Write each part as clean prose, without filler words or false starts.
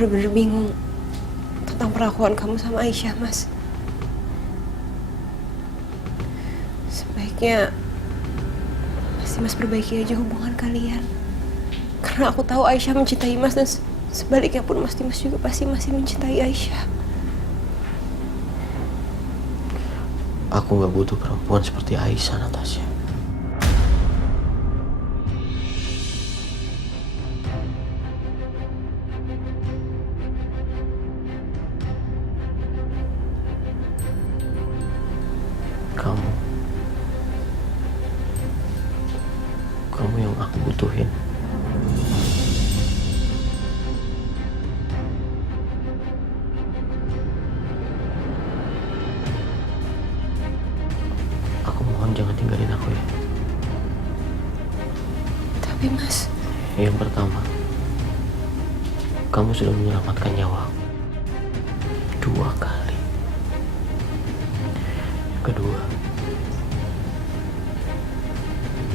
benar-benar bingung tentang perlakuan kamu sama Aisyah, Mas. Sebaiknya Mas perbaiki aja hubungan kalian. Karena aku tahu Aisyah mencintai Mas, dan sebaliknya pun Mas Dimas juga pasti masih mencintai Aisyah. Aku gak butuh perempuan seperti Aisyah, Natasha. Kamu yang aku butuhin. Aku mohon jangan tinggalin aku ya. Tapi Mas, yang pertama, kamu sudah menyelamatkan nyawa aku 2 kali. Yang kedua,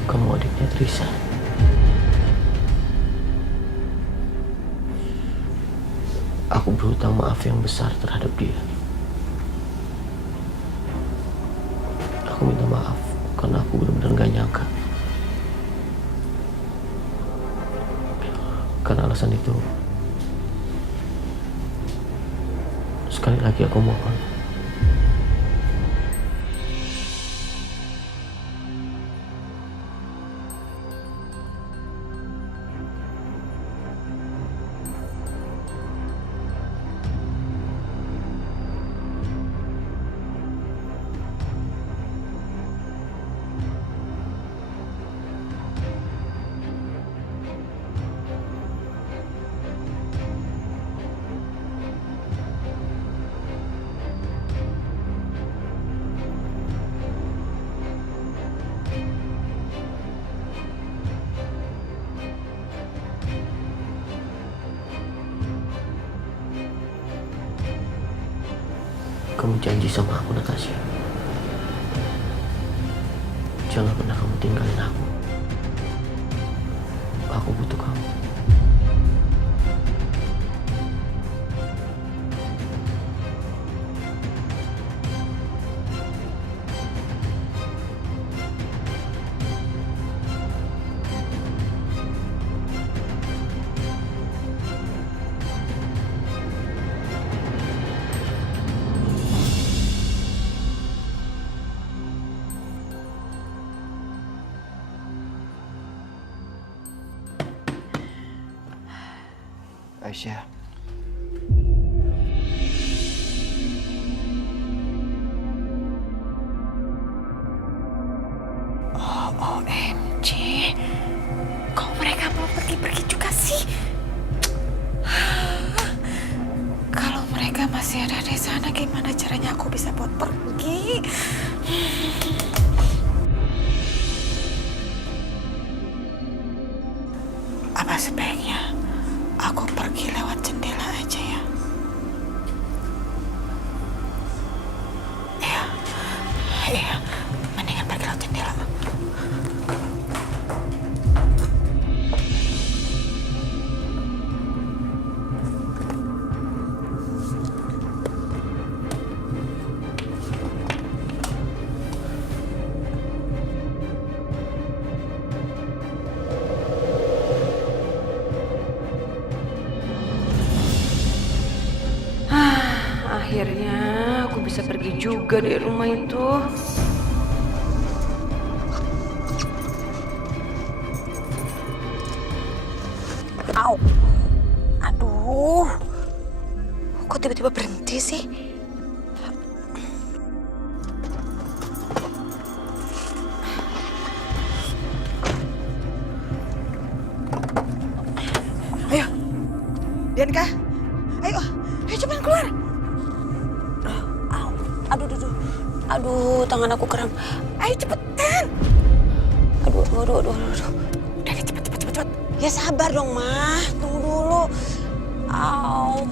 kamu adiknya Trisha. Aku berhutang maaf yang besar terhadap dia. Aku minta maaf karena aku benar-benar gak nyangka. Karena alasan itu, sekali lagi aku mohon, kamu janji sama aku, Natasha. Jangan pernah kamu tinggalin aku. Aku butuh kamu. Aisyah. OMG, kok mereka belum pergi-pergi juga sih? Kalau mereka masih ada di sana, gimana caranya aku bisa buat pergi? Apa sebaiknya aku pergi lewat jendela aja ya? Iya, mendingan pergi lewat jendela. akhirnya aku bisa pergi juga dari rumah itu. Au, aduh, kok tiba-tiba berhenti sih? Ayo, Bianca, ayo cepetan keluar. Aduh, tangan aku kram. Ayo cepetan. Aduh. Udah deh, cepet. Ya sabar dong, Ma. Tunggu dulu. Au.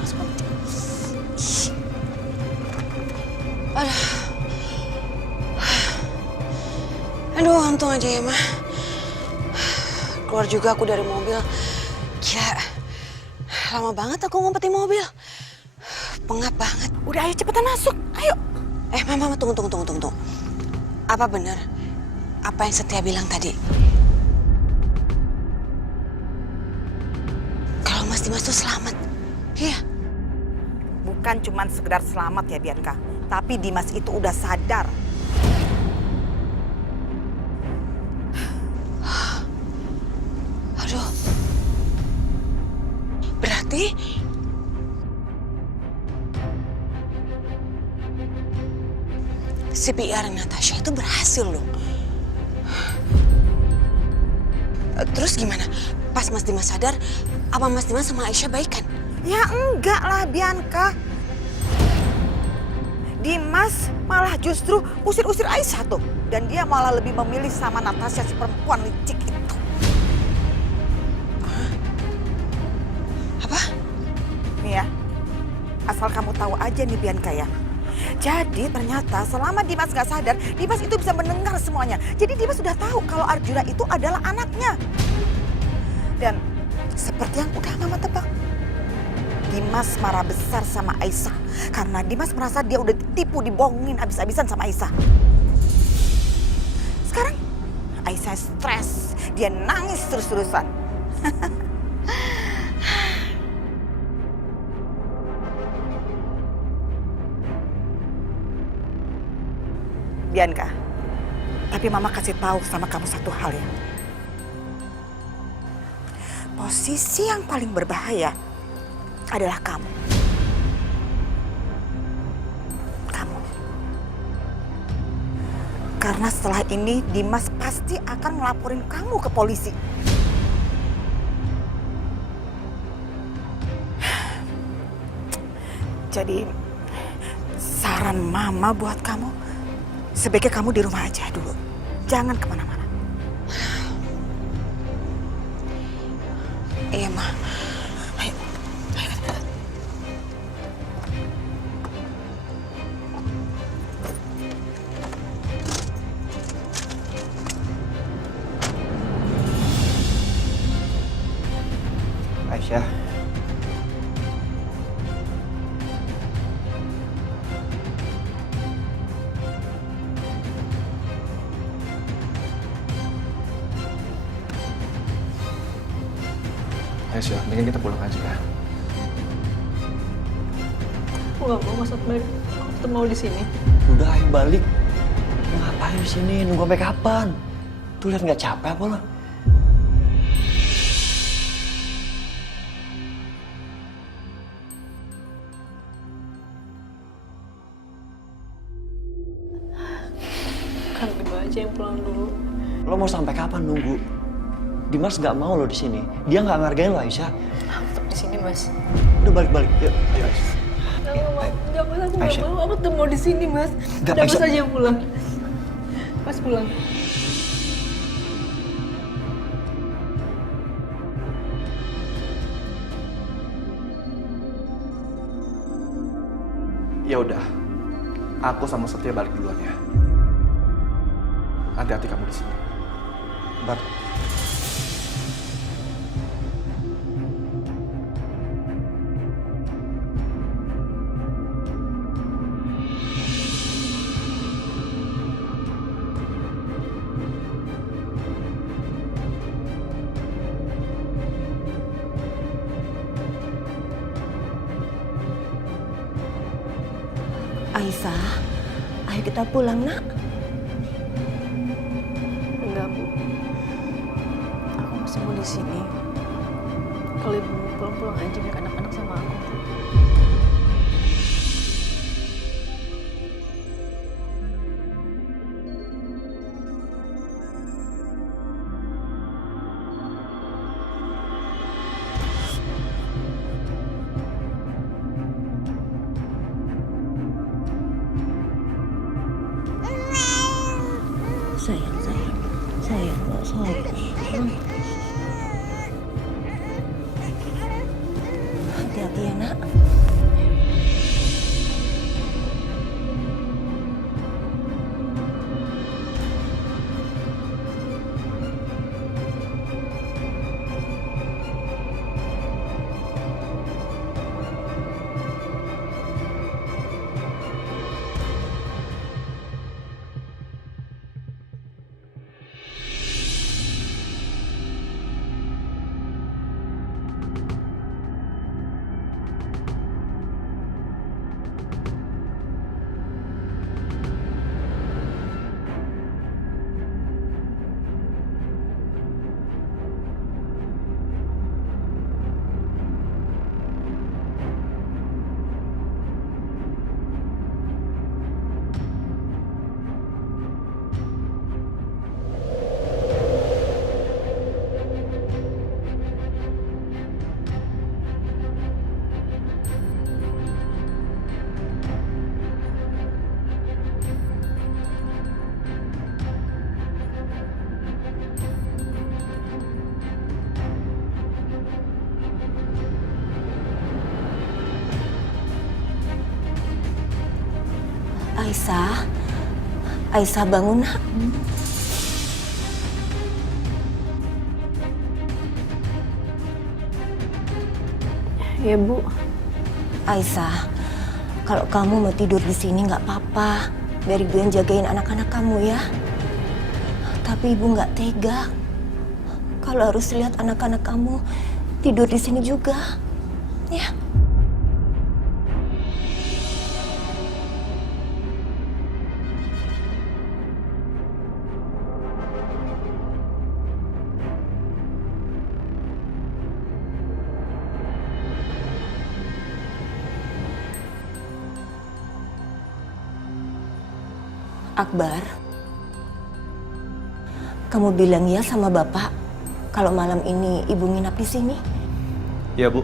Masuk. Aduh, untung aja ya, Ma. Keluar juga aku dari mobil. Lama banget aku ngumpetin mobil. Pengap banget. Udah ayo cepetan masuk, ayo. Mama, tunggu. Apa benar apa yang Setia bilang tadi? Kalau Mas Dimas tuh selamat. Iya. Bukan cuman sekedar selamat ya Bianca, tapi Dimas itu udah sadar. Aduh. Berarti CPR Natasha itu berhasil loh. Terus gimana? Pas Mas Dimas sadar, apa Mas Dimas sama Aisyah baikan? Ya enggak lah Bianca. Dimas malah justru usir-usir Aisyah tuh. Dan dia malah lebih memilih sama Natasha si perempuan licik itu. Apa? Nih ya, asal kamu tahu aja nih Bianca ya. Jadi ternyata selama Dimas gak sadar, Dimas itu bisa mendengar semuanya. Jadi Dimas sudah tahu kalau Arjuna itu adalah anaknya. Dan seperti yang udah Mama tebak, Dimas marah besar sama Aisyah. Karena Dimas merasa dia udah ditipu, dibohongin habis-habisan sama Aisyah. Sekarang Aisyah stres, dia nangis terus-terusan. Bianca, tapi Mama kasih tahu sama kamu satu hal ya. Posisi yang paling berbahaya adalah kamu. Kamu. Karena setelah ini Dimas pasti akan ngelaporin kamu ke polisi. Jadi saran Mama buat kamu, sebaiknya kamu di rumah aja dulu. Jangan kemana-mana. Iya, Ma. Ayo. Aisyah. Aisyah, mendingan kita pulang aja ya. Aku gak mau masuk balik. Aku tetap mau di sini. Udah ayo balik. Lu ngapain di sini? Nunggu sampai kapan? Tuh lihat nggak capek apa lo? Kan Bimo aja yang pulang dulu. Lo mau sampai kapan nunggu? Dimas nggak mau lo di sini. Dia nggak ngargain lo, Aisyah. Aku tetap di sini, Mas. Udah balik. Yuk. Ayo Aisyah. Gak, Mas. Aku Aisyah. gak mau. Aku tetap mau di sini, Mas. Gak, Udah, Mas Aisyah. aja yang pulang. Mas pulang. Ya udah, aku sama Setia balik duluan ya. Hati-hati kamu di sini. Bar. Aisyah, ayo kita pulang, Nak. Enggak, Bu. Aku masih mau di sini. Kalau Ibu mau pulang-pulang aja biar anak-anak sama aku. Sayang, nggak sayang. Aisyah, Aisyah bangun nak. Ya Bu. Aisyah, kalau kamu mau tidur di sini nggak apa-apa. Biar ibu yang jagain anak-anak kamu ya. Tapi ibu nggak tega kalau harus lihat anak-anak kamu tidur di sini juga, ya. Akbar, kamu bilang ya sama Bapak kalau malam ini Ibu nginap di sini. Iya, Bu.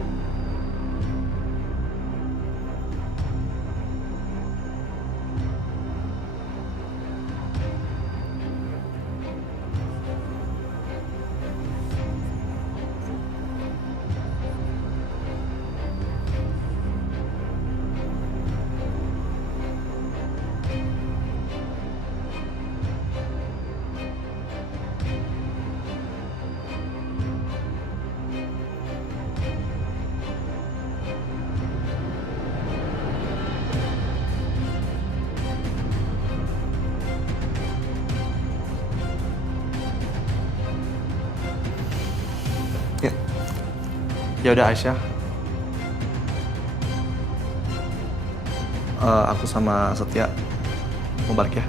Ya udah Aisyah. Aku sama Setia mau balik ya.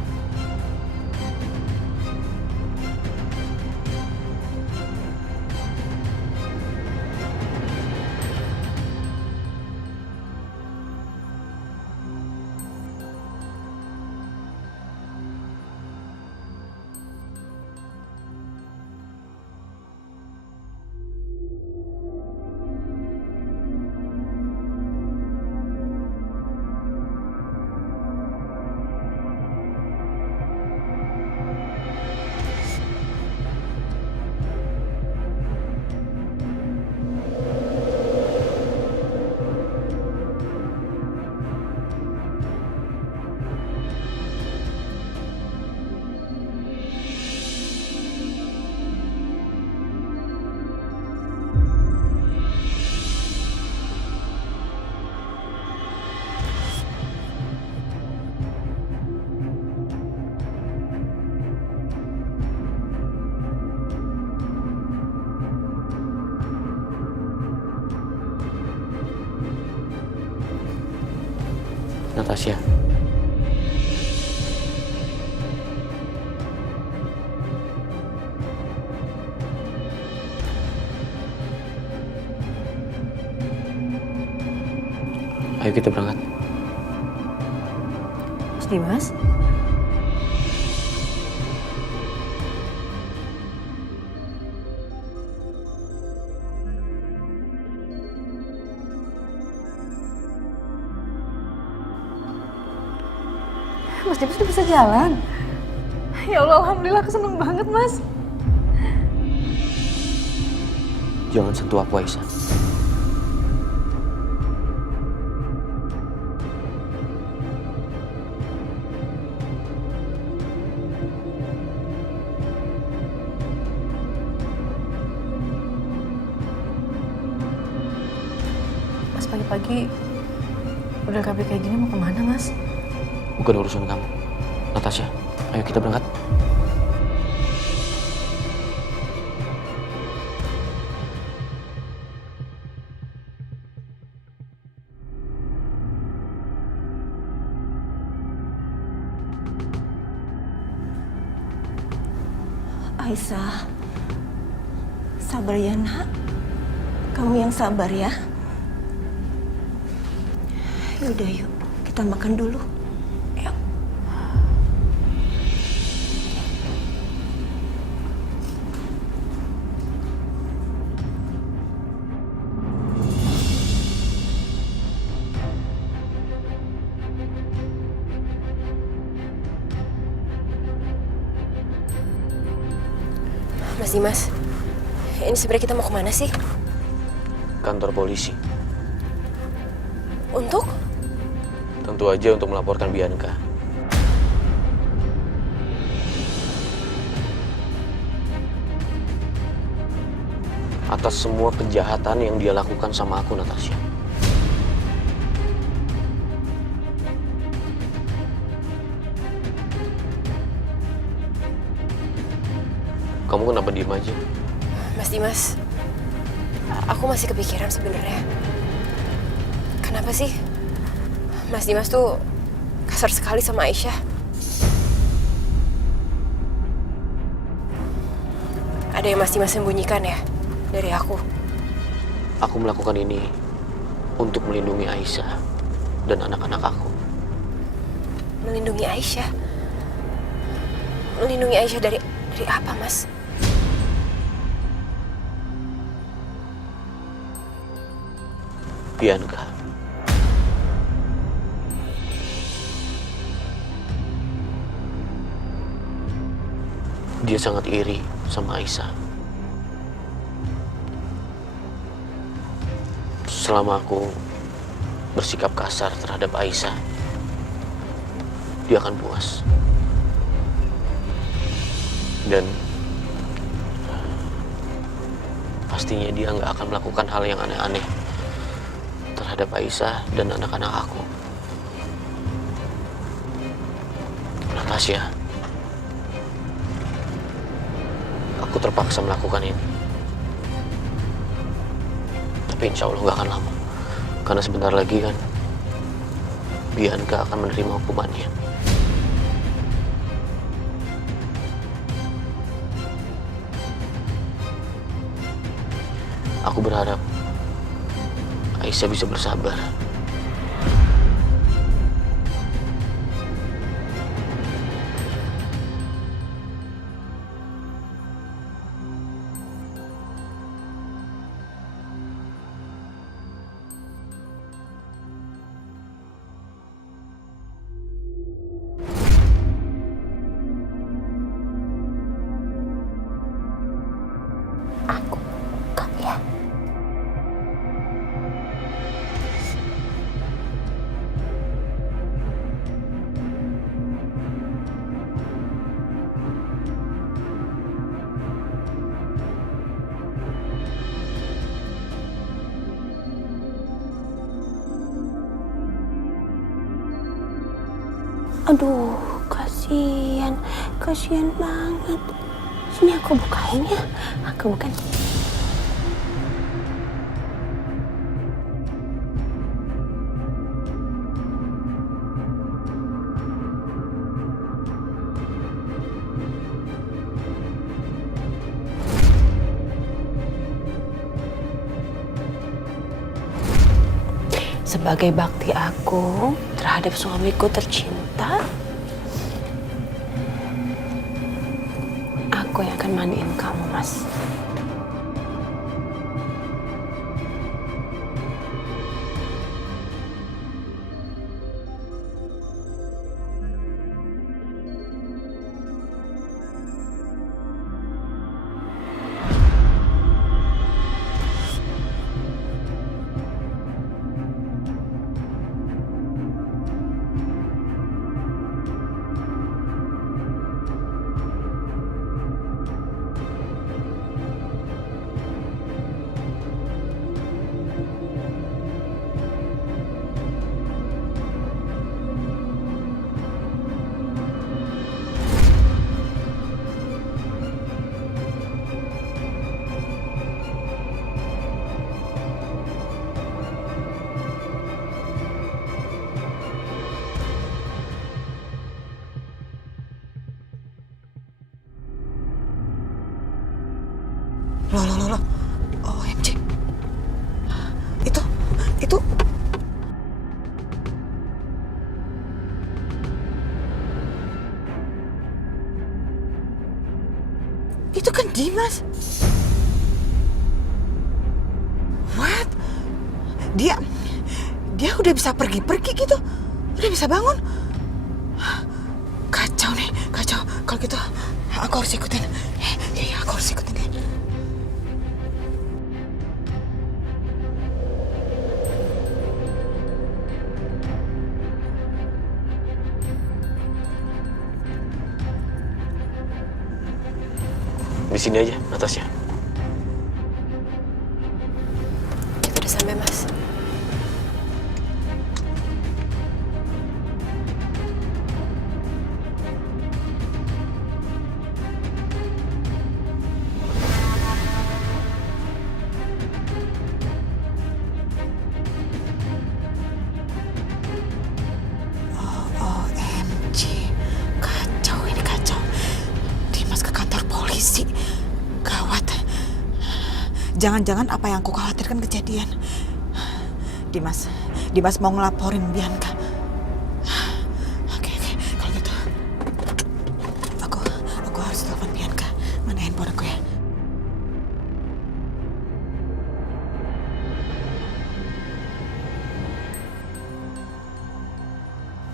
Natasha. Ayo kita berangkat. Mas Dimas? Mas Dimas udah bisa jalan. Ya Allah, alhamdulillah, aku seneng banget, Mas. Jangan sentuh aku, Aisyah. Mas, pagi-pagi udah kabur kayak gini, mau kemana, Mas? Bukan urusan kamu. Natasha, ayo kita berangkat. Aisyah, sabar ya nak. Kamu yang sabar ya. Yaudah yuk, kita makan dulu. Yuk. Mas Dimas, ini sebenarnya kita mau kemana sih? Kantor polisi. Untuk? Tentu aja untuk melaporkan Bianca. atas semua kejahatan yang dia lakukan sama aku, Natasha. Kamu kenapa diem aja? Mas Dimas, aku masih kepikiran sebenarnya. Kenapa sih Mas Dimas tuh kasar sekali sama Aisyah? Ada yang Mas Dimas sembunyikan ya dari aku? Aku melakukan ini untuk melindungi Aisyah dan anak-anak aku. Melindungi Aisyah? Melindungi Aisyah dari apa, Mas? Bianca. Dia sangat iri sama Aisyah. Selama aku bersikap kasar terhadap Aisyah, dia akan puas. Dan pastinya dia nggak akan melakukan hal yang aneh-aneh terhadap Aisyah dan anak-anak aku. Natasha, aku terpaksa melakukan ini. Tapi insya Allah gak akan lama. Karena sebentar lagi kan Bianca akan menerima hukumannya. Aku berharap Aisyah bisa bersabar. Aku buka ya. Aduh, kasihan banget. Sini aku bukain ya, aku bukain. Sebagai bakti aku terhadap suamiku tercinta, aku yang akan mandiin kamu, Mas. Loh. OMG. Itu. Itu kan Dimas. What? Dia udah bisa pergi gitu. Udah bisa bangun. Kacau nih, kacau. Kalau gitu aku harus ikutin. Iya, aku harus ikutin dia. Di sini aja, Natasha. Jangan-jangan apa yang aku khawatirkan kejadian. Dimas mau ngelaporin Bianca. Oke, kalau gitu aku harus telepon Bianca. Mana handphone aku ya?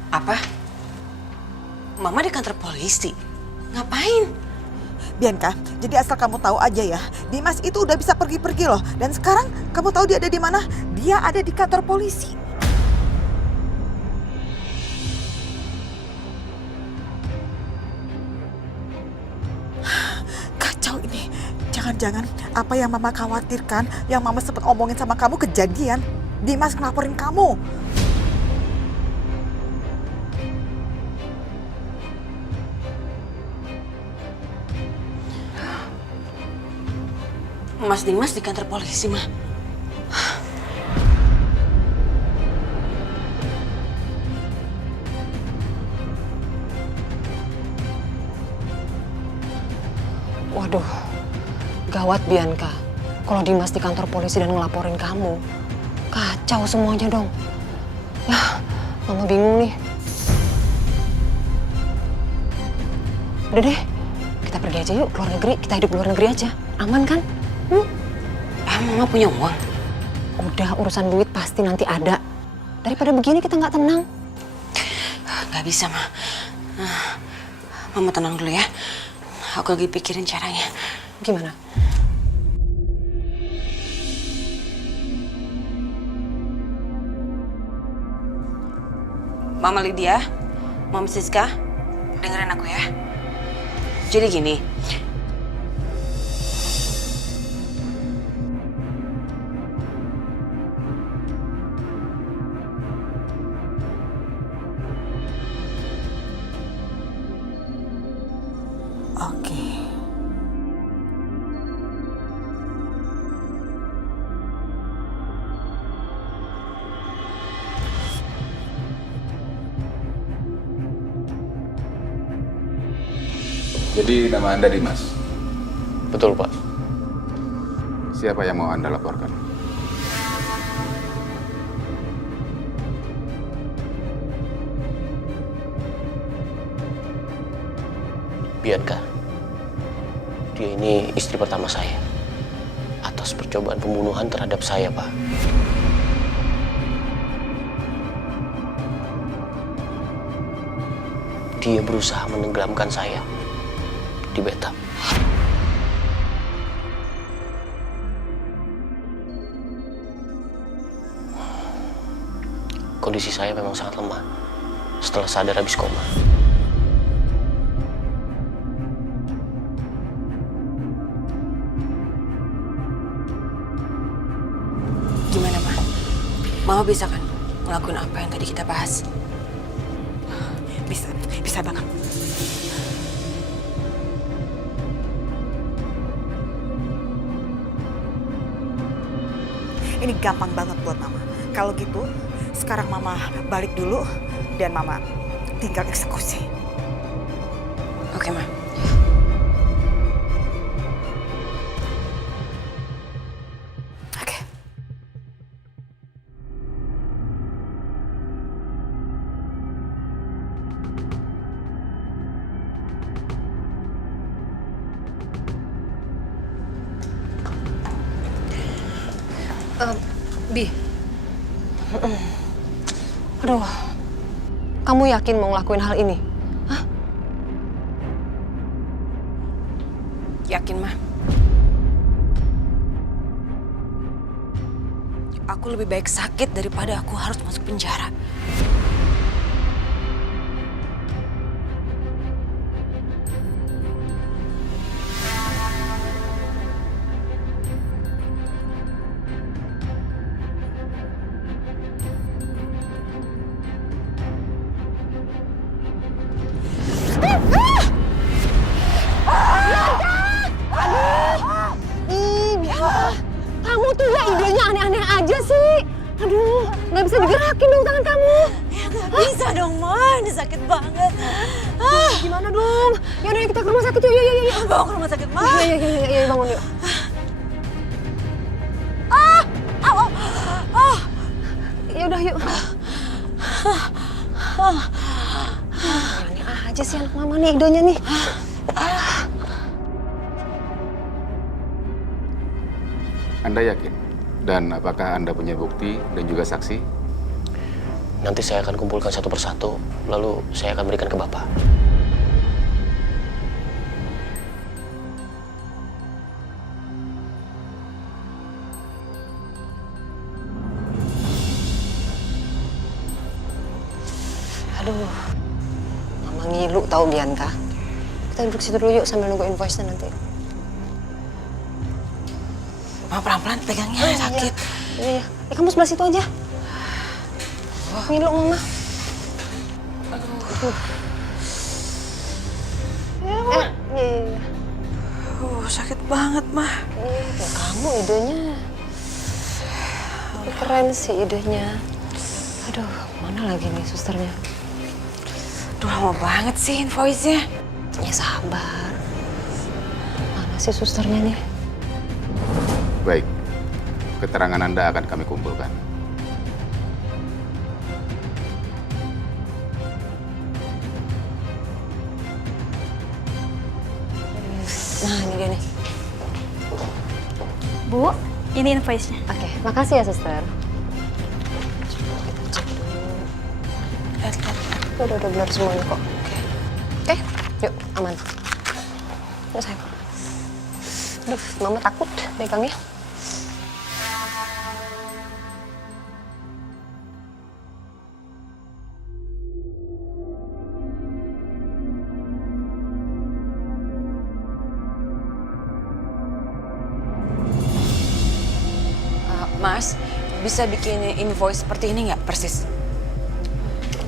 Apa? Mama di kantor polisi? Ngapain? Bianca, jadi asal kamu tahu aja ya, Dimas itu udah bisa pergi-pergi loh. Dan sekarang kamu tahu dia ada di mana? Dia ada di kantor polisi. Kacau ini. Jangan-jangan apa yang Mama khawatirkan, yang Mama sempat omongin sama kamu kejadian. Dimas ngelaporin kamu. Mas Dimas di kantor polisi, Ma. Waduh, gawat Bianca. Kalau Dimas di kantor polisi dan ngelaporin kamu, kacau semuanya dong. Ya, Mama bingung nih. Udah deh, kita pergi aja yuk ke luar negeri. Kita hidup di luar negeri aja. Aman kan? Mama punya uang? Udah, urusan duit pasti nanti ada. Daripada begini kita nggak tenang. Gak bisa, Ma. Mama tenang dulu ya. Aku lagi pikirin caranya. Gimana? Mama Lydia, Mama Siska, dengerin aku ya. Jadi gini, Oke. Jadi nama Anda Dimas. Betul, Pak. Siapa yang mau Anda laporkan? Bianca. Dia ini istri pertama saya. Atas percobaan pembunuhan terhadap saya, Pak. Dia berusaha menenggelamkan saya di Batam. Kondisi saya memang sangat lemah setelah sadar habis koma. gimana, Ma? Mama bisa kan ngelakuin apa yang tadi kita bahas? Bisa banget. Ini gampang banget buat Mama. Kalau gitu, sekarang Mama balik dulu dan Mama tinggal eksekusi. Oke, Ma. Oke. Bi. Aduh, kamu yakin mau ngelakuin hal ini? Hah? Yakin, Ma? Aku lebih baik sakit daripada aku harus masuk penjara. Kamu tuh ya idenya aneh-aneh aja sih. Aduh, nggak bisa digerakin dong tangan kamu. Ya nggak bisa dong, Ma. Ini sakit banget. Gimana dong? Yaudah kita ke rumah sakit yuk, yuk. Bawa ke rumah sakit, Ma. Iya, bangun yuk. Yaudah yuk. Ini aja sih anak mama nih idenya nih. Anda yakin? Dan apakah Anda punya bukti dan juga saksi? Nanti saya akan kumpulkan satu persatu, lalu saya akan berikan ke Bapak. Aduh, mama ngilu tahu Bianca. Kita duduk situ dulu yuk sambil nunggu invoice-nya nanti. Mama pelan-pelan pegangnya, sakit. Iya. Kamu sebelah situ aja. Ngilu mama. Aduh. Ya, Mama. Iya. Sakit banget, Mah. Iya, kamu idenya. Keren sih idenya. Aduh, mana lagi nih susternya? Duh, lama banget sih invoice-nya. Ya sabar. Mana sih susternya nih? Baik, keterangan Anda akan kami kumpulkan. Nah, ini dia nih. Bu, ini invoice-nya. Oke, makasih ya suster. Lihat. Udah benar semuanya kok. Oke, yuk aman. Yuk sayang. Aduh, mama takut megangnya. Mas, bisa bikin invoice seperti ini nggak persis?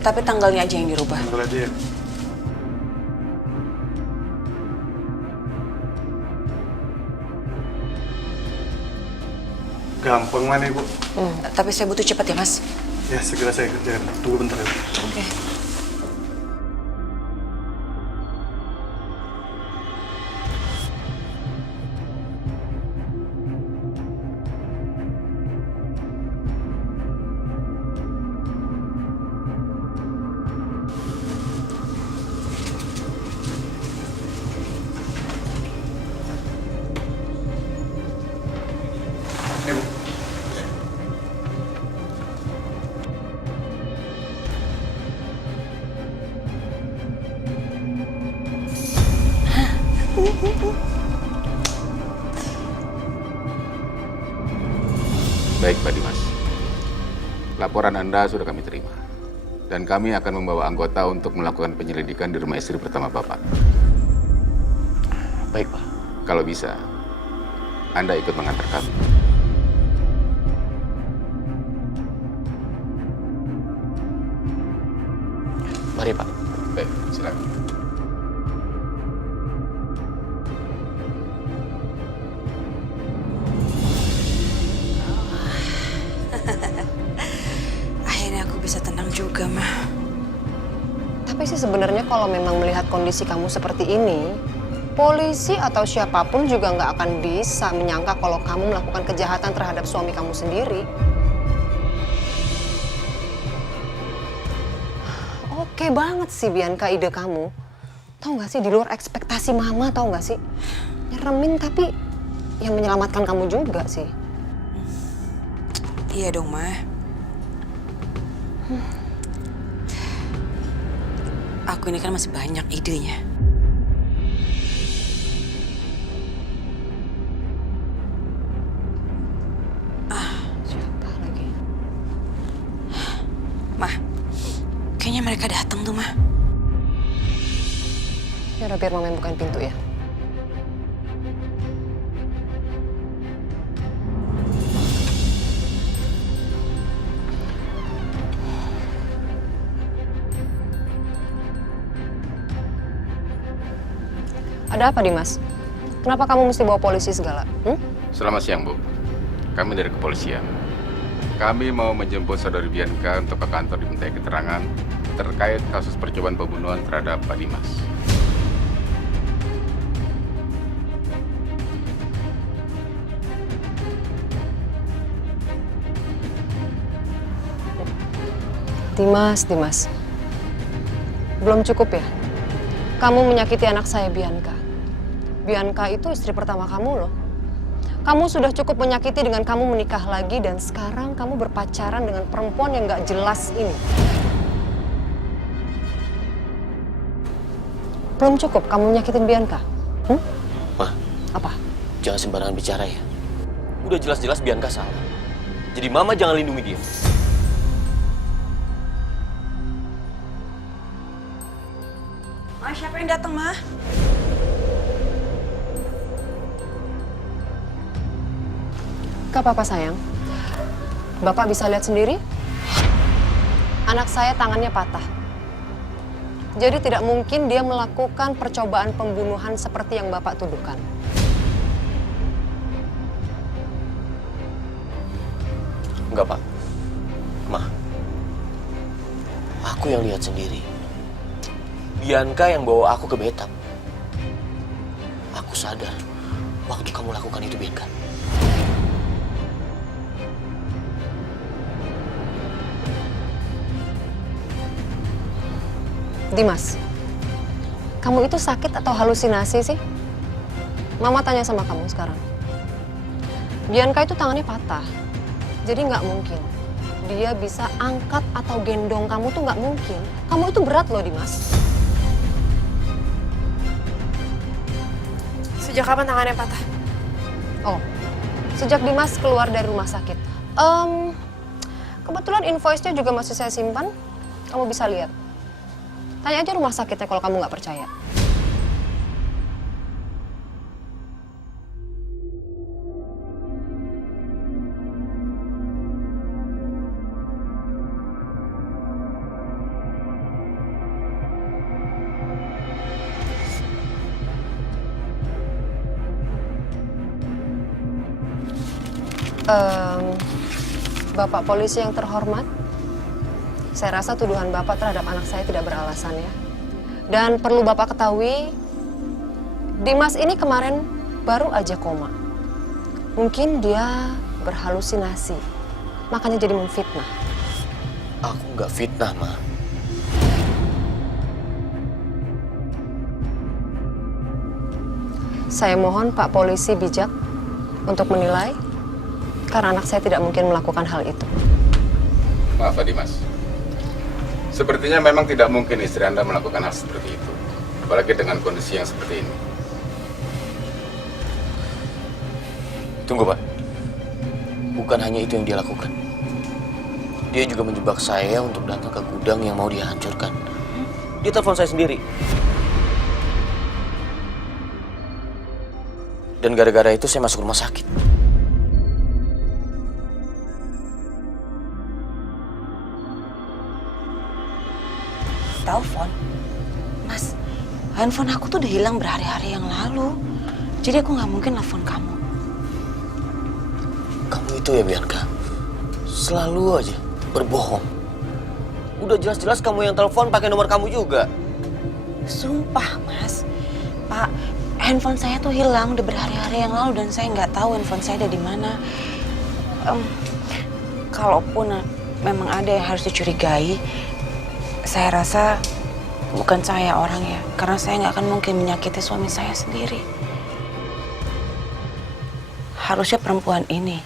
Tapi tanggalnya aja yang dirubah. Tanggal aja ya. Gampang mana Ibu? Tapi saya butuh cepat ya, Mas. Ya, segera saya kerjakan. Tunggu bentar ya. Oke. Ibu. Baik, Pak Dimas. Laporan Anda sudah kami terima. Dan kami akan membawa anggota untuk melakukan penyelidikan di rumah istri pertama Bapak. Baik, Pak. Kalau bisa, Anda ikut mengantar kami. Mari, Pak. Baik, silakan. Akhirnya aku bisa tenang juga, Mah. Tapi sih sebenarnya kalau memang melihat kondisi kamu seperti ini, polisi atau siapapun juga nggak akan bisa menyangka kalau kamu melakukan kejahatan terhadap suami kamu sendiri. Oke banget sih Bianca ide kamu. Tahu nggak sih di luar ekspektasi mama, tahu nggak sih? Nyeremin tapi yang menyelamatkan kamu juga sih. Iya dong, Mah. Aku ini kan masih banyak idenya. Siapa lagi? Mah, kayaknya mereka datang tuh, Mah. Ya udah biar mama yang bukain pintu ya. Ada apa, Dimas? Kenapa kamu mesti bawa polisi segala? Selamat siang, Bu. Kami dari kepolisian. Kami mau menjemput saudari Bianca untuk ke kantor dimintai keterangan terkait kasus percobaan pembunuhan terhadap Pak Dimas. Dimas. Belum cukup ya? Kamu menyakiti anak saya, Bianca. Bianca itu istri pertama kamu loh. Kamu sudah cukup menyakiti dengan kamu menikah lagi dan sekarang kamu berpacaran dengan perempuan yang gak jelas ini. Belum cukup kamu nyakitin Bianca? Ma, Apa? jangan sembarangan bicara ya. Udah jelas-jelas Bianca salah. Jadi Mama jangan lindungi dia. Ma, siapa yang datang, Ma? Gak apa-apa sayang. Bapak bisa lihat sendiri. Anak saya tangannya patah. Jadi tidak mungkin dia melakukan percobaan pembunuhan seperti yang Bapak tuduhkan. Enggak, Pak. Ma, aku yang lihat sendiri. Bianca yang bawa aku ke Batam. Aku sadar waktu kamu lakukan itu, Bianca. Dimas, kamu itu sakit atau halusinasi sih? Mama tanya sama kamu sekarang. Bianca itu tangannya patah. Jadi nggak mungkin. Dia bisa angkat atau gendong kamu tuh nggak mungkin. Kamu itu berat loh, Dimas. Sejak kapan tangannya patah? Oh, sejak Dimas keluar dari rumah sakit. Kebetulan invoice-nya juga masih saya simpan. Kamu bisa lihat. Tanya aja rumah sakitnya kalau kamu nggak percaya. Bapak polisi yang terhormat, saya rasa tuduhan Bapak terhadap anak saya tidak beralasan ya. Dan perlu Bapak ketahui, Dimas ini kemarin baru aja koma. Mungkin dia berhalusinasi, makanya jadi memfitnah. Aku nggak fitnah, Ma. Saya mohon Pak Polisi bijak untuk menilai, karena anak saya tidak mungkin melakukan hal itu. Maaf, Pak Dimas. Sepertinya memang tidak mungkin istri Anda melakukan hal seperti itu. Apalagi dengan kondisi yang seperti ini. Tunggu, Pak. Bukan hanya itu yang dia lakukan. Dia juga menjebak saya untuk datang ke gudang yang mau dia hancurkan. Dia telepon saya sendiri. Dan gara-gara itu saya masuk rumah sakit. Telepon? Mas, handphone aku tuh udah hilang berhari-hari yang lalu. Jadi aku nggak mungkin telepon kamu. Kamu itu ya, Bianca. Selalu aja berbohong. Udah jelas-jelas kamu yang telepon pakai nomor kamu juga. Sumpah, Mas. Pak, handphone saya tuh hilang udah berhari-hari yang lalu dan saya nggak tahu handphone saya ada di mana. Kalaupun memang ada yang harus dicurigai, saya rasa bukan saya orangnya, karena saya nggak akan mungkin menyakiti suami saya sendiri. Harusnya perempuan ini.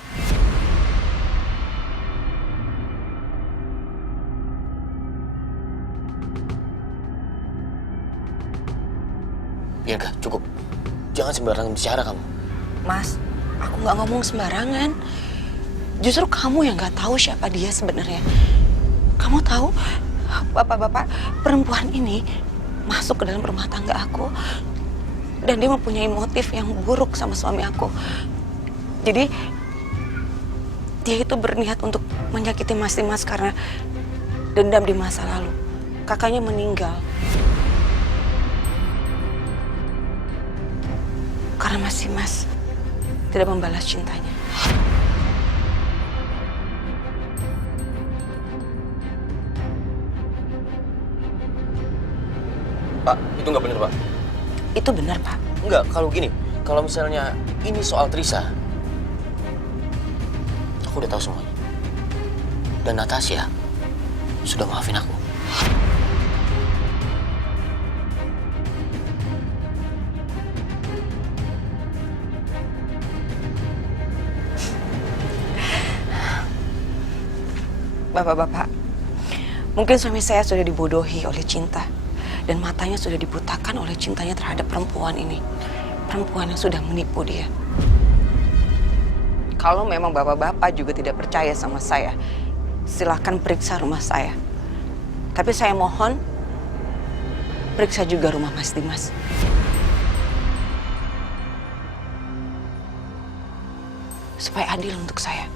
Bianca, cukup. Jangan sembarangan bicara kamu. Mas, aku nggak ngomong sembarangan. Justru kamu yang nggak tahu siapa dia sebenarnya. Kamu tahu, bapak-bapak, perempuan ini masuk ke dalam rumah tangga aku dan dia mempunyai motif yang buruk sama suami aku. Jadi dia itu berniat untuk menyakiti Mas Dimas karena dendam di masa lalu. Kakaknya meninggal karena Mas Dimas tidak membalas cintanya. Pak, itu nggak benar, Pak. Itu benar, Pak. Enggak, kalau gini, kalau misalnya ini soal Trisa, aku udah tahu semuanya. Dan Natasha, sudah maafin aku. Bapak-bapak, mungkin suami saya sudah dibodohi oleh cinta. Dan matanya sudah dibutakan oleh cintanya terhadap perempuan ini. Perempuan yang sudah menipu dia. Kalau memang bapak-bapak juga tidak percaya sama saya, silahkan periksa rumah saya. Tapi saya mohon, periksa juga rumah Mas Dimas. Supaya adil untuk saya.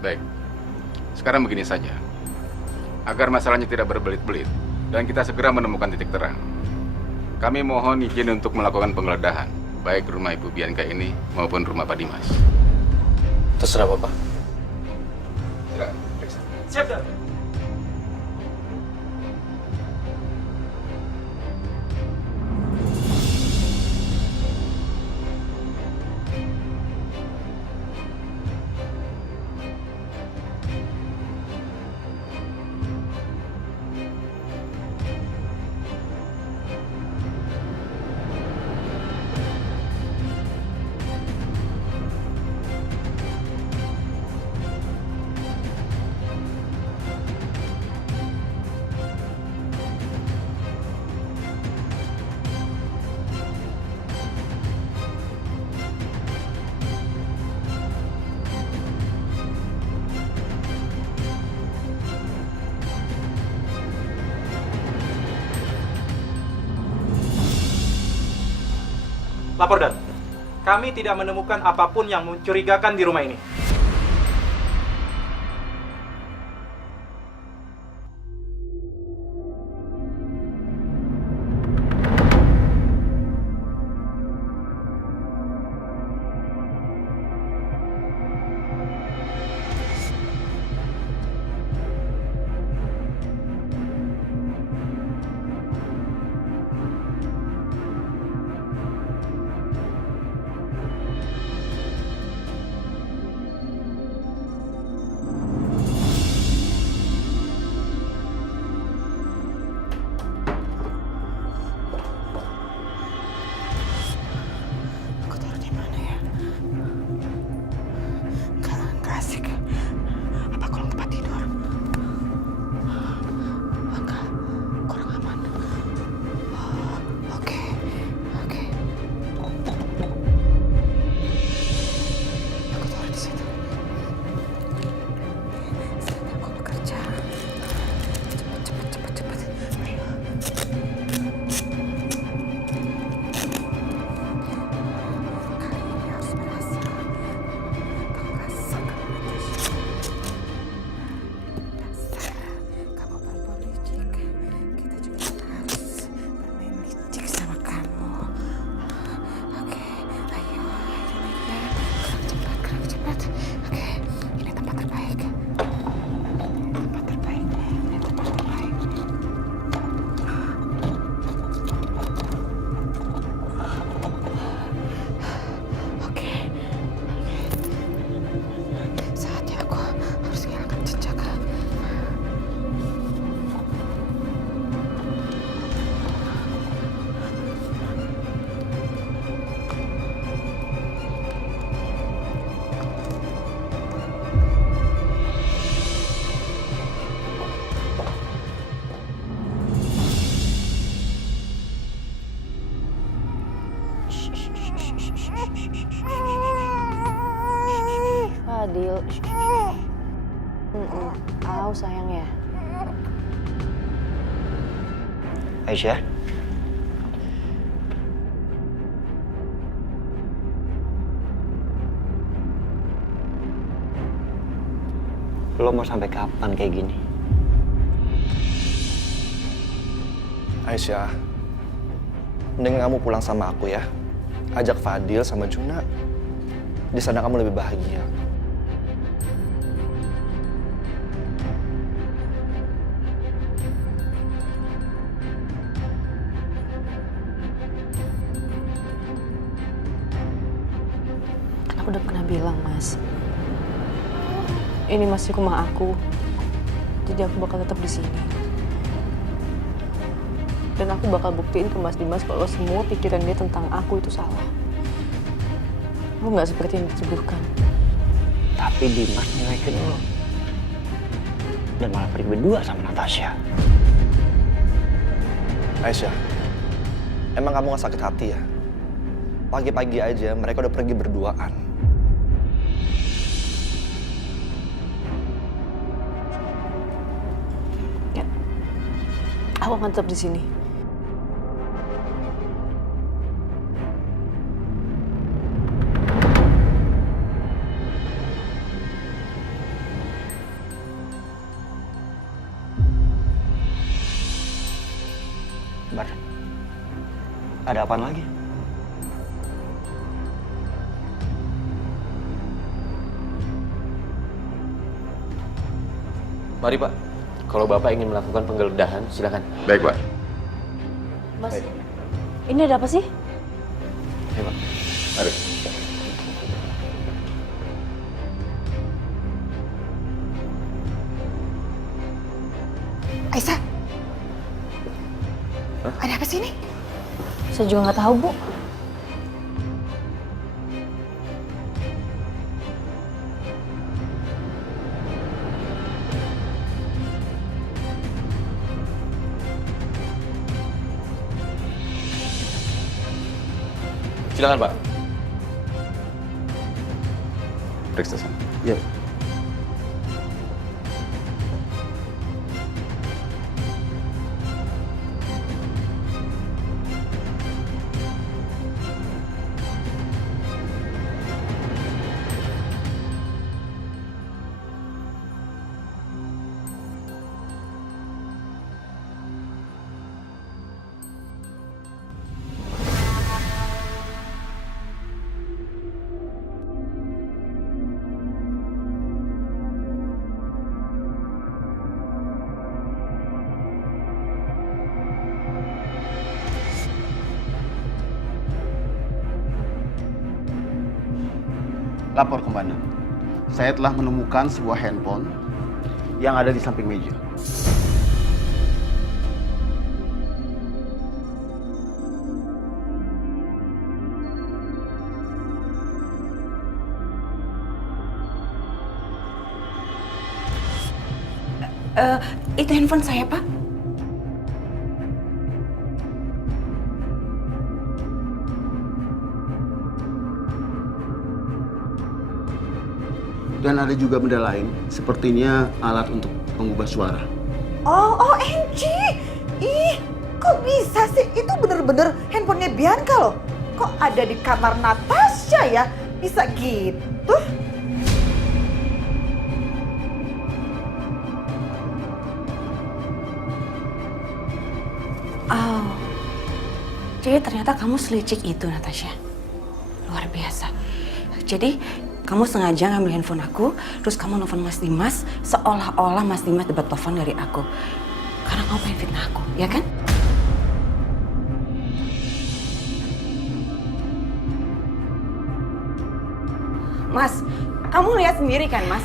Baik. Sekarang begini saja. Agar masalahnya tidak berbelit-belit dan kita segera menemukan titik terang. Kami mohon izin untuk melakukan penggeledahan, baik rumah Ibu Bianca ini maupun rumah Pak Dimas. Terserah Bapak. Silakan, periksa. Siap, Dan. Lapor, Dan. Kami tidak menemukan apapun yang mencurigakan di rumah ini. Fadil. Tahu sayang ya. Aisyah. Lo mau sampai kapan kayak gini? Aisyah, mending kamu pulang sama aku ya. Ajak Fadil sama Juna. Di sana kamu lebih bahagia. Aku udah pernah bilang, Mas. Ini masih rumah aku. Jadi aku bakal tetap di sini. Dan aku bakal buktiin ke Mas Dimas kalau semua pikiran dia tentang aku itu salah. Aku nggak seperti yang dituduhkan. Tapi Dimas nyelekin lo. Dan malah pergi berdua sama Natasha. Aisyah, emang kamu gak sakit hati ya? Pagi-pagi aja mereka udah pergi berduaan. Ya, aku akan tetap di sini. Bar, ada apaan lagi? Mari Pak, kalau Bapak ingin melakukan penggeledahan, silakan. Baik, Pak. Mas, ini ada apa sih? Ayo Pak. Mari. Aisyah, ada apa sih ini? Saya juga nggak tahu, Bu. Silakan Pak. Periksa sana. Iya. Lapor komandan. Saya telah menemukan sebuah handphone yang ada di samping meja. Itu handphone saya, Pak. Dan ada juga benda lain, sepertinya alat untuk mengubah suara. Oh, OMG! Ih, kok bisa sih? Itu bener-bener handphonenya Bianca loh. Kok ada di kamar Natasha ya? Bisa gitu? Oh, jadi ternyata kamu selicik itu, Natasha. Luar biasa. Jadi, kamu sengaja ngambil handphone aku, terus kamu nelfon Mas Dimas, seolah-olah Mas Dimas dapat telepon dari aku. Karena kamu pengen fitnah aku, ya kan? Mas, kamu lihat sendiri kan, Mas?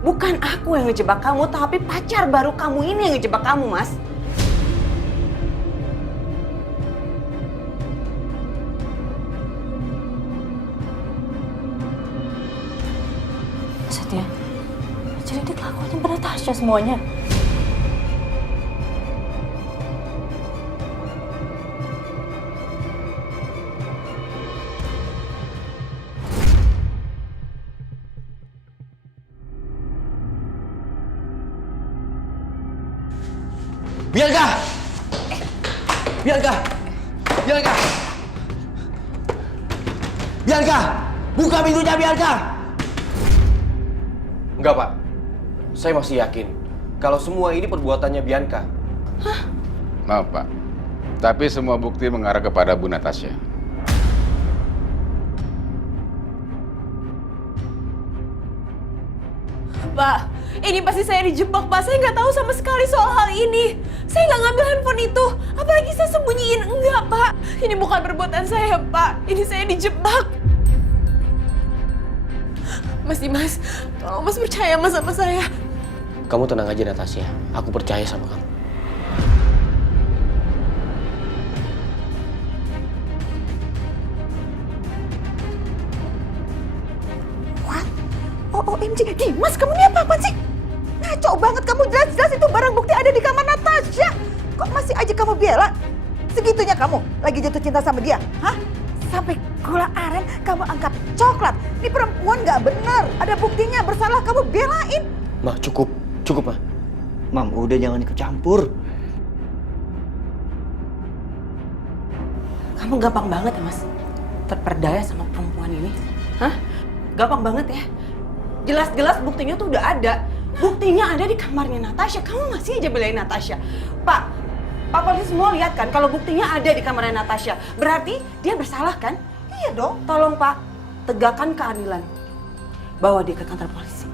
Bukan aku yang ngejebak kamu, tapi pacar baru kamu ini yang ngejebak kamu, Mas. Setia, jadi dia kelakuannya bener Tasya semuanya. Bianca! Bianca! Bianca! Bianca! Buka pintunya, Bianca! Enggak, Pak. Saya masih yakin kalau semua ini perbuatannya Bianca. Hah? Maaf, Pak. Tapi semua bukti mengarah kepada Bu Natasha. Pak, ini pasti saya dijebak, Pak. Saya nggak tahu sama sekali soal hal ini. Saya nggak ngambil handphone itu. Apalagi saya sembunyiin. Enggak, Pak. Ini bukan perbuatan saya, Pak. Ini saya dijebak. Mas Dimas, tolong Mas percaya Mas sama saya. Kamu tenang aja Natasha, aku percaya sama kamu. What? OMG, Dimas kamu ini apa-apaan sih? Ngaco banget kamu, jelas-jelas itu barang bukti ada di kamar Natasha. Kok masih aja kamu bela? Segitunya kamu lagi jatuh cinta sama dia, hah? Sampai gula aren kamu angkat coklat. Ini perempuan gak bener, ada buktinya, bersalah kamu belain. Ma, cukup Ma. Mam, udah jangan ikut campur. Kamu gampang banget ya, Mas. Terperdaya sama perempuan ini. Hah? Gampang banget ya. Jelas-jelas buktinya tuh udah ada. Buktinya ada di kamarnya Natasha. Kamu masih aja belain Natasha. Pak polisi semua lihat kan kalau buktinya ada di kamarnya Natasha. Berarti dia bersalah kan? Iya dong. Tolong Pak, tegakkan keadilan. Bawa dia ke kantor polisi.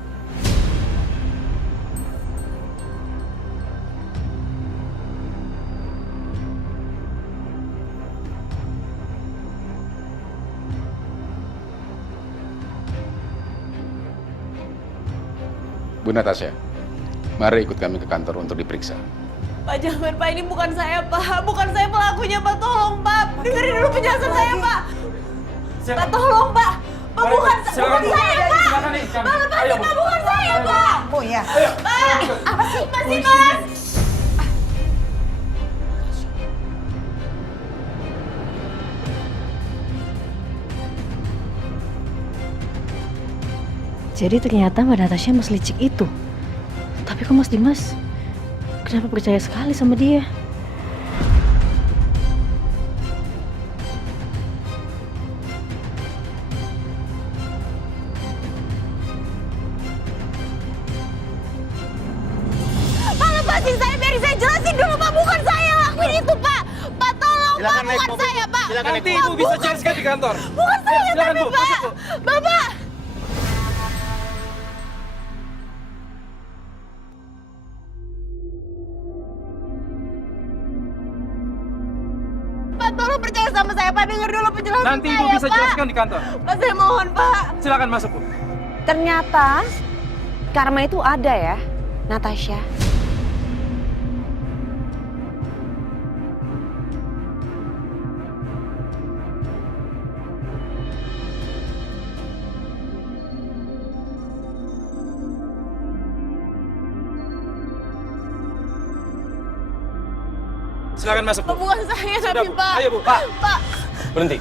Bu Natasha, mari ikut kami ke kantor untuk diperiksa. Pak jangan Pak, ini bukan saya Pak. Bukan saya pelakunya Pak, tolong Pak. Dengerin dulu penjelasan saya Pak. Pak tolong Pak. Pak bukan saya Pak. Pak lepasin Pak, bukan saya Pak. Oh ya. Pak, apa sih Mas? Jadi ternyata Mbak Natasha Mas licik itu. Tapi kok Mas Dimas kenapa percaya sekali sama dia? Pak lepasin saya, biar saya jelasin dulu Pak. Bukan saya yang lakuin itu Pak. Pak tolong Pak, bukan saya Pak. Nanti Ibu bisa jelaskan di kantor. Bukan saya tapi Pak. Bapak. Pak tolong percaya sama saya Pak, dengar dulu penjelasan Nanti saya Ibu bisa Pak. jelaskan di kantor. Pak saya mohon Pak. Silakan masuk, Bu. Ternyata karma itu ada ya, Natasha. Silakan masuk, Bu. Bukan saya Sudah, tapi Bu. Pak. Ayo, Bu. Pak. Berhenti.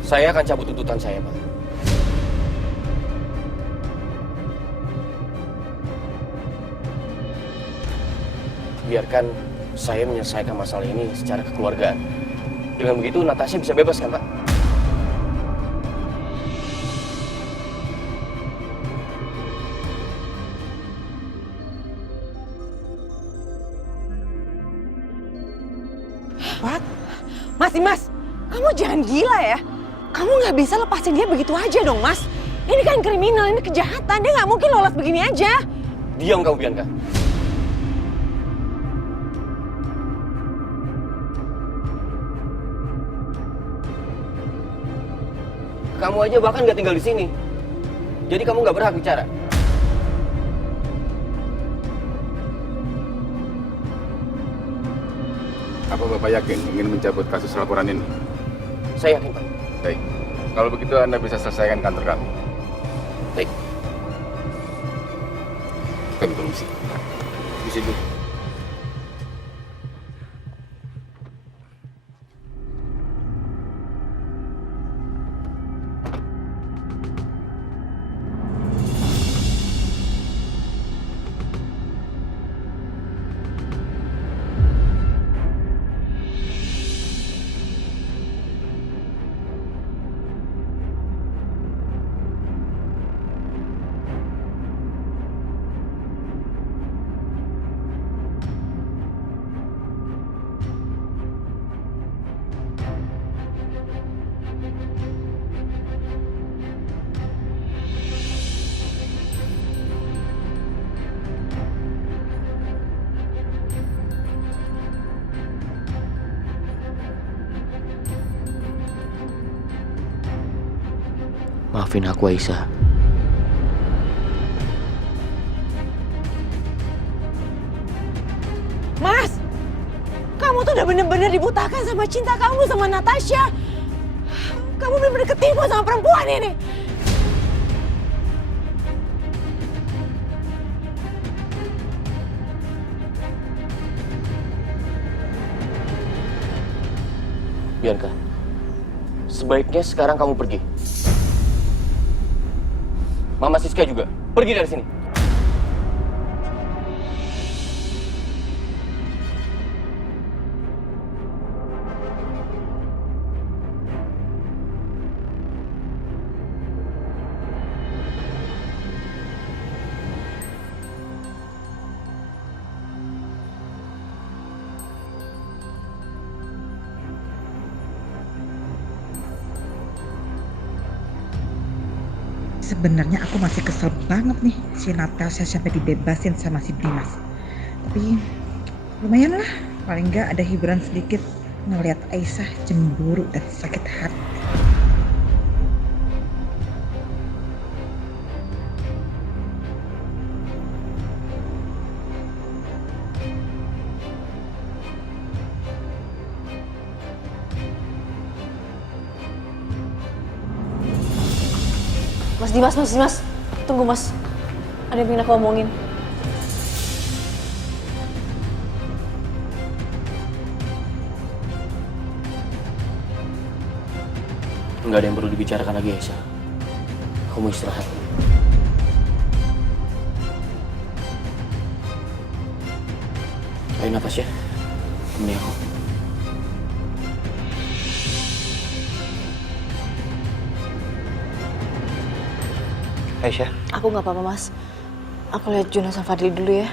Saya akan cabut tuntutan saya, Pak. Biarkan saya menyelesaikan masalah ini secara kekeluargaan. Dengan begitu Natasha bisa bebas kan, Pak? What? Mas Dimas, kamu jangan gila ya. Kamu nggak bisa lepasin dia begitu aja dong, Mas. Ini kan kriminal, ini kejahatan. Dia nggak mungkin lolos begini aja. Diam kamu, Bianca. Kamu aja bahkan nggak tinggal di sini. Jadi kamu nggak berhak bicara. Apa Bapak yakin ingin mencabut kasus laporan ini? Saya yakin, Pak. Baik. Kalau begitu Anda bisa selesaikan kantor kami. Baik. Kami permisi. Di situ. Maafin aku, Aisyah. Mas, kamu tuh udah bener-bener dibutakan sama cinta kamu sama Natasha. Kamu bener-bener ketipu sama perempuan ini. Bianca, sebaiknya sekarang kamu pergi. Mama Siska juga, pergi dari sini. Sebenarnya aku masih kesel banget nih si Natasha sampai dibebasin sama si Dimas. Tapi lumayan lah, paling nggak ada hiburan sedikit ngelihat Aisyah cemburu dan sakit hati. Mas Dimas, tunggu Mas. Ada yang pengen aku omongin. Nggak ada yang perlu dibicarakan lagi, Aisyah. Kamu istirahat. Ayo Natasha, temenin aku. Aisyah, Aku nggak apa-apa Mas. Aku lihat Juna sama Fadil dulu ya.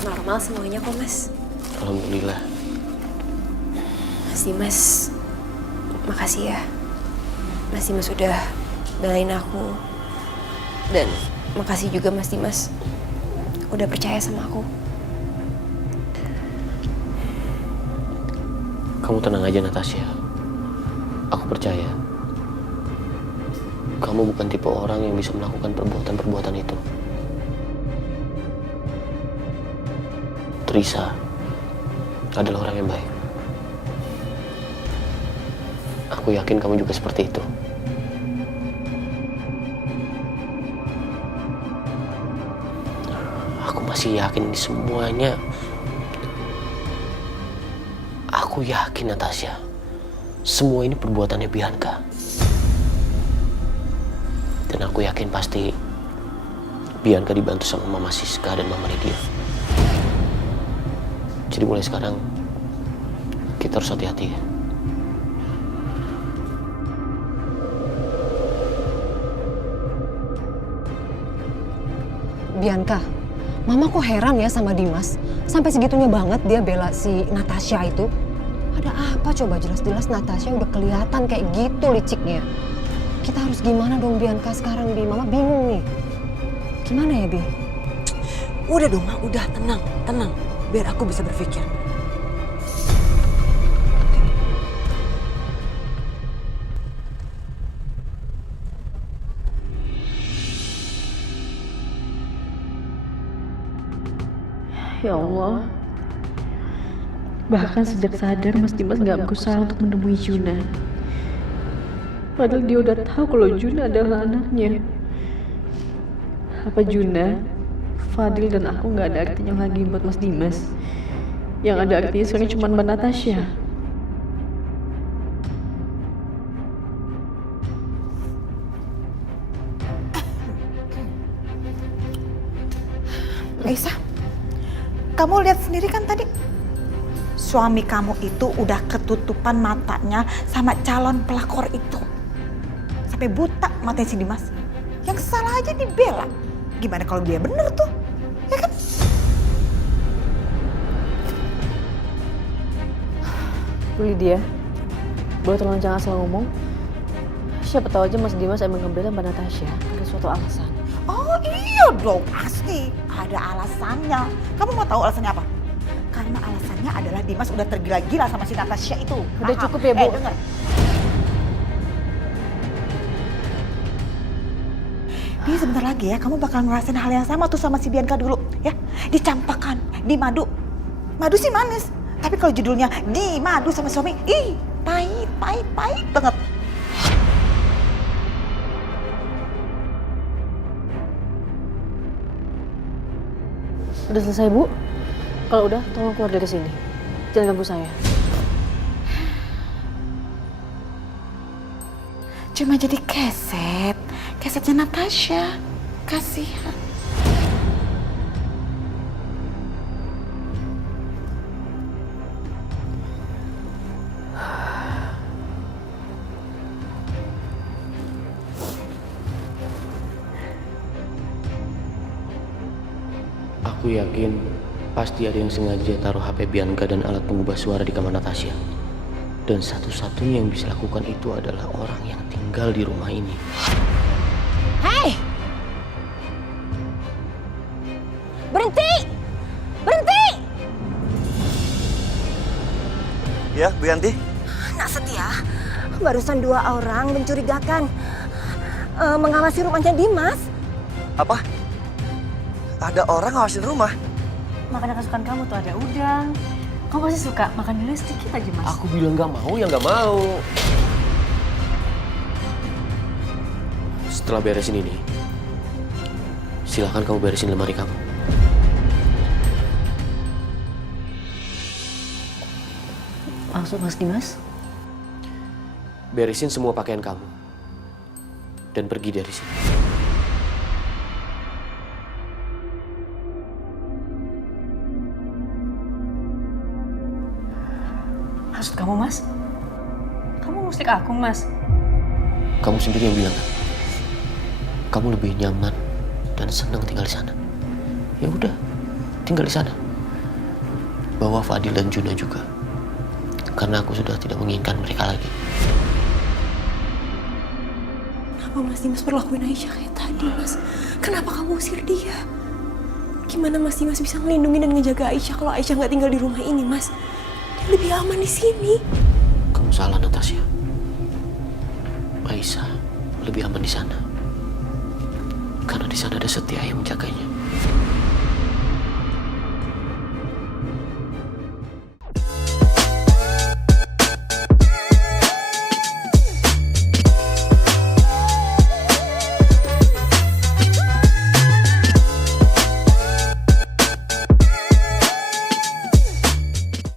Normal semuanya kok, Mas. Alhamdulillah. Mas Dimas, makasih ya. Mas Dimas udah belain aku. Dan makasih juga Mas Dimas udah percaya sama aku. Kamu tenang aja, Natasha. Aku percaya. Kamu bukan tipe orang yang bisa melakukan perbuatan-perbuatan itu. Teresa adalah orang yang baik. Aku yakin kamu juga seperti itu. Aku masih yakin ini semuanya. Aku yakin, Natasha, semua ini perbuatannya Bianca. Dan aku yakin pasti Bianca dibantu sama Mama Siska dan Mama Lydia. Jadi mulai sekarang kita harus hati-hati ya. Bianca, Mama kok heran ya sama Dimas. Sampai segitunya banget dia bela si Natasha itu. Ada apa coba, jelas-jelas Natasha udah kelihatan kayak gitu liciknya. Kita harus gimana dong Bianca sekarang, Bi? Mama bingung nih. Gimana ya, Bi? Udah dong, Ma. Udah, tenang. Biar aku bisa berpikir. Ya Allah. Bahkan sejak sadar Mas Dimas nggak berusaha untuk menemui Juna. Padahal dia udah tahu kalau Juna adalah anaknya. Apa Juna, Fadil dan aku nggak ada artinya lagi buat Mas Dimas? Yang ada artinya sekarang cuma Mbak Natasha. Aisyah, kamu lihat sendiri kan tadi suami kamu itu udah ketutupan matanya sama calon pelakor itu. Sampai buta matanya si Dimas. Yang salah aja dibela. Gimana kalau dia bener tuh? Ya kan? Bu Lydia, boleh tolong jangan asal ngomong? Siapa tahu aja Mas Dimas emang ngebela Mbak Natasha ada suatu alasan. Oh iya dong, pasti ada alasannya. Kamu mau tahu alasannya apa? Karena alasannya adalah Dimas udah tergila-gila sama si Natasha itu. Udah cukup ya, Bu. Denger. Dia sebentar lagi ya, kamu bakal ngerasain hal yang sama tuh sama si Bianca dulu. Ya, dicampakkan, di madu. Madu sih manis. Tapi kalau judulnya di madu sama suami, ih, pahit banget. Udah selesai, Bu? Kalau udah, tolong keluar dari sini. Jangan ganggu saya. Cuma jadi kesetnya Natasha. Kasihan. Aku yakin pasti ada yang sengaja taruh HP Bianca dan alat pengubah suara di kamar Natasha. Dan satu-satunya yang bisa lakukan itu adalah orang yang tinggal di rumah ini. Hei! Berhenti! Berhenti! Ya, Bu Yanti? Nak Setia, barusan 2 orang mencurigakan mengawasi rumahnya Dimas. Apa? Ada orang ngawasin rumah? Makanan kesukaan kamu tuh ada udang. Kamu pasti suka, makan dulu sedikit aja, Mas. Aku bilang gak mau ya gak mau. Setelah beresin ini, silahkan kamu beresin lemari kamu. Maksud Mas Dimas? Beresin semua pakaian kamu. Dan pergi dari sini. Maksud kamu, Mas? Kamu musik aku, Mas? Kamu sendiri yang bilang kan? Kamu lebih nyaman dan senang tinggal di sana. Ya udah, tinggal di sana. Bawa Fadil dan Juna juga. Karena aku sudah tidak menginginkan mereka lagi. Kenapa Mas Dimas perlakuin Aisyah kayak tadi, Mas? Kenapa kamu usir dia? Gimana Mas Dimas bisa ngelindungi dan ngejaga Aisyah kalau Aisyah nggak tinggal di rumah ini, Mas? Dia lebih aman di sini. Kamu salah, Natasha. Aisyah lebih aman di sana. Karena di sana ada Setia yang menjaganya.